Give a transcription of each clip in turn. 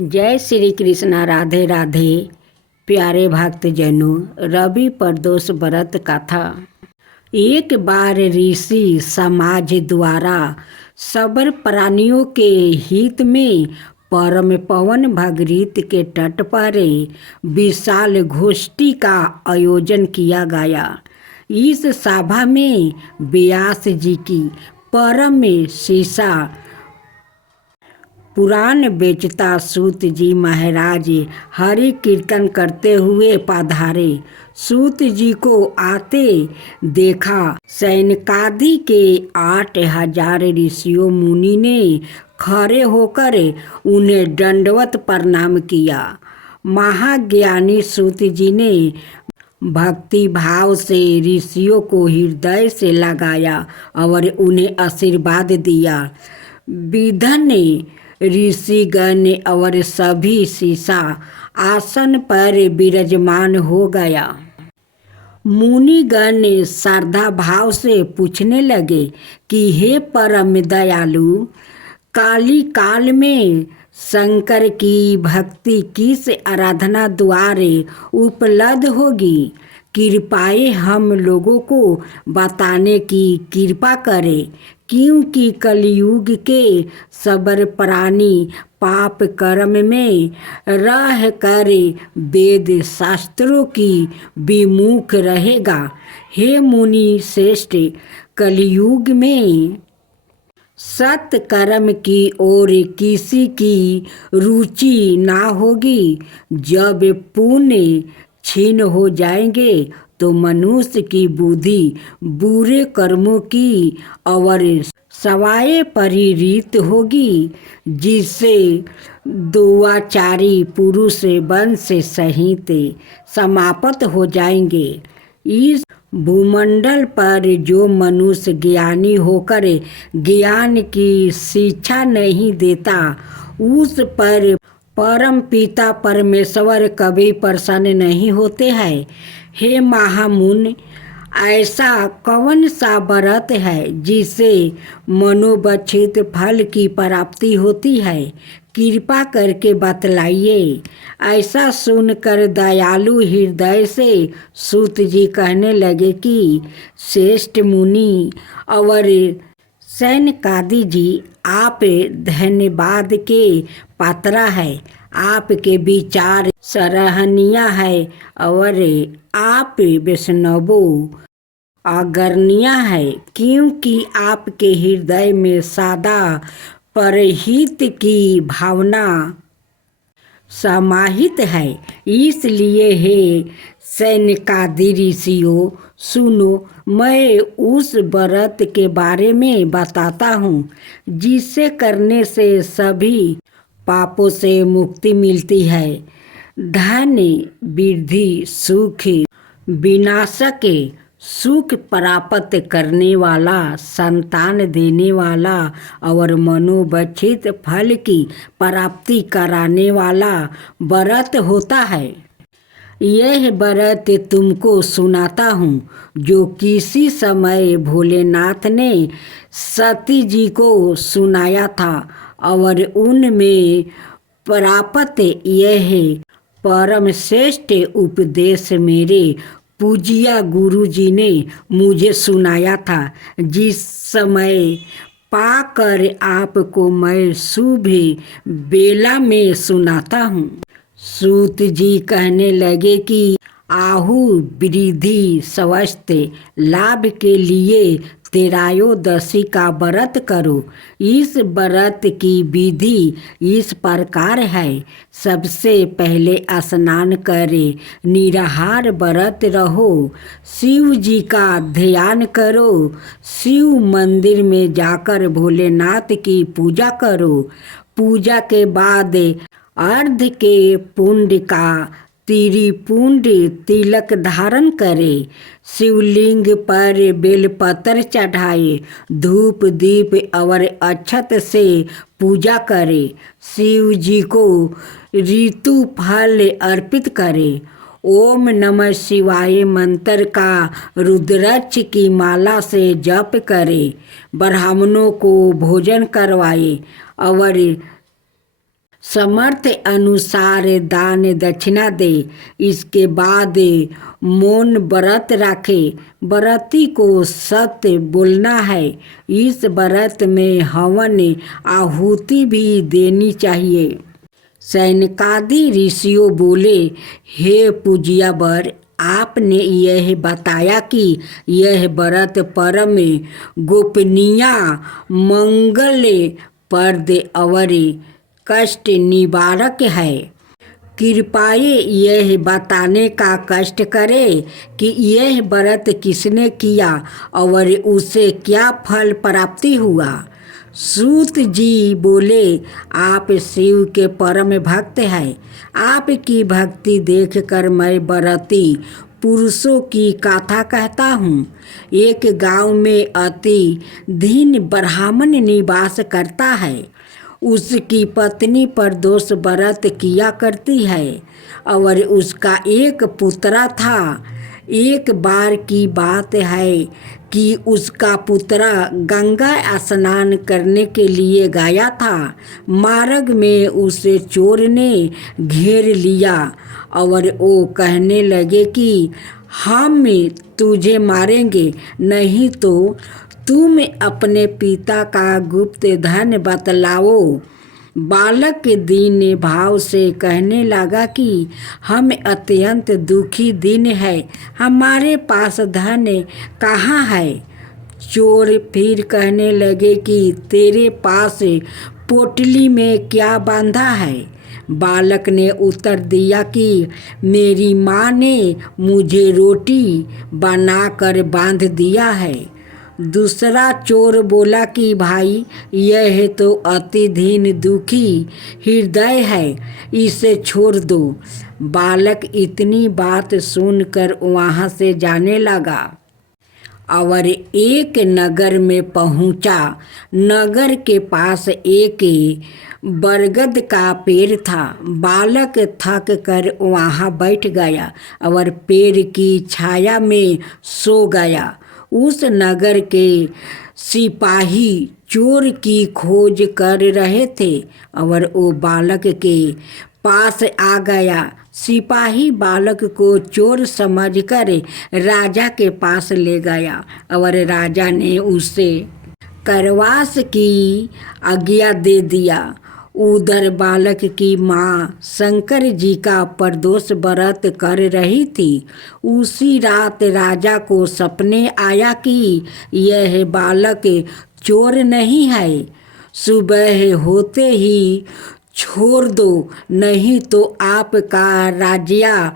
जय श्री कृष्णा। राधे राधे। प्यारे भक्त जनों, रवि प्रदोष व्रत कथा। एक बार ऋषि समाज द्वारा सबर प्राणियों के हित में परम पवन भगीरथ के तट पर विशाल गोष्ठी का आयोजन किया गया। इस सभा में व्यास जी की परम शिष्या पुराण बेचता सूत जी महाराज हरि कीर्तन करते हुए पधारे। सूत जी को आते देखा सैनकादि के 8,000 ऋषियों मुनि ने खड़े होकर उन्हें दंडवत प्रणाम किया। महाज्ञानी सूत जी ने भक्ति भाव से ऋषियों को हृदय से लगाया और उन्हें आशीर्वाद दिया। विधन ऋषिगण और सभी शिष्य आसन पर विराजमान हो गया। मुनिगण श्रद्धा भाव से पूछने लगे कि हे परम दयालु, काली काल में शंकर की भक्ति किस आराधना द्वारे उपलब्ध होगी? कृपया हम लोगों को बताने की कृपा करें, क्योंकि कलयुग के सबर प्राणी पाप कर्म में रह कर वेद शास्त्रों की विमुख रहेगा। हे मुनि श्रेष्ठ, कलयुग में सत्य कर्म की ओर किसी की रुचि ना होगी। जब पुण्य क्षीण हो जाएंगे तो मनुष्य की बुद्धि बुरे कर्मों की और सवाए परिरीत होगी, जिससे दुआचारी पुरुष वंश सहित समाप्त हो जाएंगे। इस भूमंडल पर जो मनुष्य ज्ञानी होकर ज्ञान की शिक्षा नहीं देता, उस पर परम पिता परमेश्वर कभी प्रसन्न नहीं होते हैं। हे महामुनि, ऐसा कौन सा व्रत है जिससे मनोवांछित फल की प्राप्ति होती है? कृपा करके बतलाइए। ऐसा सुनकर दयालु हृदय से सूत जी कहने लगे कि श्रेष्ठ मुनि और सैनकादि जी, आप धन्यवाद के पात्र है। आपके विचार सराहनीय है और आप वैष्णवों अग्रणीय है, क्योंकि आपके हृदय में सदा परहित की भावना समाहित है। इसलिए हे सैनकादि ऋषियों, सुनो, मैं उस व्रत के बारे में बताता हूँ जिसे करने से सभी पापों से मुक्ति मिलती है। धन वृद्धि, सुख विनाशक, सुख प्राप्त करने वाला, संतान देने वाला और मनोवांछित फल की प्राप्ति कराने वाला व्रत होता है। यह व्रत तुमको सुनाता हूँ, जो किसी समय भोलेनाथ ने सती जी को सुनाया था और उनमें प्राप्त यह परम श्रेष्ठ उपदेश मेरे पूज्य गुरु जी ने मुझे सुनाया था, जिस समय पाकर आपको मैं शुभ बेला में सुनाता हूँ। सूत जी कहने लगे कि आहु वृद्धि स्वास्थ्य लाभ के लिए त्रयोदशी का व्रत करो। इस व्रत की विधि इस प्रकार है। सबसे पहले स्नान करे, निराहार व्रत रहो, शिव जी का ध्यान करो, शिव मंदिर में जाकर भोलेनाथ की पूजा करो। पूजा के बाद अर्घ के पुण्य का त्रिपुंड तिलक धारण करे, शिवलिंग पर बेलपत्र चढ़ाए, धूप दीप और अक्षत से पूजा करे, शिव जी को ऋतु फल अर्पित करे, ओम नमः शिवाय मंत्र का रुद्राक्ष की माला से जप करे, ब्राह्मणों को भोजन करवाए और समर्थ अनुसार दान दक्षिणा दे। इसके बाद मौन व्रत रखे। व्रती को सत्य बोलना है। इस व्रत में हवन आहुति भी देनी चाहिए। सैनकादि ऋषियों बोले, हे पूज्य वर, आपने यह बताया कि यह व्रत परम गोपनीय, मंगलप्रद और कष्ट निवारक है। कृपया यह बताने का कष्ट करे कि यह व्रत किसने किया और उसे क्या फल प्राप्ति हुआ। सूत जी बोले, आप शिव के परम भक्त हैं। आपकी भक्ति देखकर मैं व्रती पुरुषों की कथा कहता हूँ। एक गांव में अति दीन ब्राह्मण निवास करता है। उसकी पत्नी परदोष व्रत किया करती है और उसका एक पुत्र था। एक बार की बात है कि उसका पुत्र गंगा स्नान करने के लिए गया था। मार्ग में उसे चोर ने घेर लिया और वो कहने लगे कि हम तुझे मारेंगे, नहीं तो तुम अपने पिता का गुप्त धन बतलाओ। बालक दीन भाव से कहने लगा कि हम अत्यंत दुखी दिन है, हमारे पास धन कहाँ है। चोर फिर कहने लगे कि तेरे पास पोटली में क्या बांधा है। बालक ने उत्तर दिया कि मेरी माँ ने मुझे रोटी बनाकर बांध दिया है। दूसरा चोर बोला कि भाई, यह तो अति दीन दुखी हृदय है, इसे छोड़ दो। बालक इतनी बात सुनकर वहाँ से जाने लगा और एक नगर में पहुँचा। नगर के पास एक बरगद का पेड़ था। बालक थक कर वहाँ बैठ गया और पेड़ की छाया में सो गया। उस नगर के सिपाही चोर की खोज कर रहे थे और वो बालक के पास आ गया। सिपाही बालक को चोर समझकर राजा के पास ले गया और राजा ने उसे कारावास की आज्ञा दे दिया। उधर बालक की माँ शंकर जी का प्रदोष व्रत कर रही थी। उसी रात राजा को सपने आया कि यह बालक चोर नहीं है, सुबह होते ही छोड़ दो, नहीं तो आपका राज्य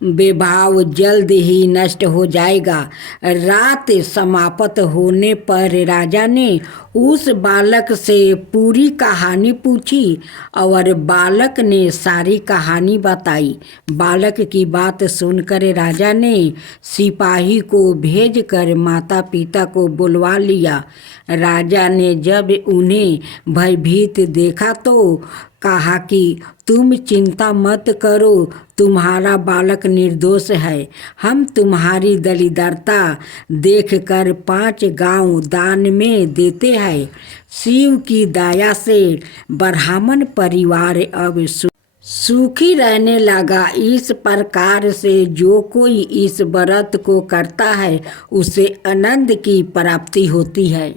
वैभव जल्द ही नष्ट हो जाएगा। रात समाप्त होने पर राजा ने उस बालक से पूरी कहानी पूछी और बालक ने सारी कहानी बताई। बालक की बात सुनकर राजा ने सिपाही को भेजकर माता पिता को बुलवा लिया। राजा ने जब उन्हें भयभीत देखा तो कहा कि तुम चिंता मत करो, तुम्हारा बालक निर्दोष है। हम तुम्हारी दरिद्रता देखकर 5 गांव दान में देते हैं। शिव की दया से ब्राह्मण परिवार अब सुखी रहने लगा। इस प्रकार से जो कोई इस व्रत को करता है उसे आनंद की प्राप्ति होती है।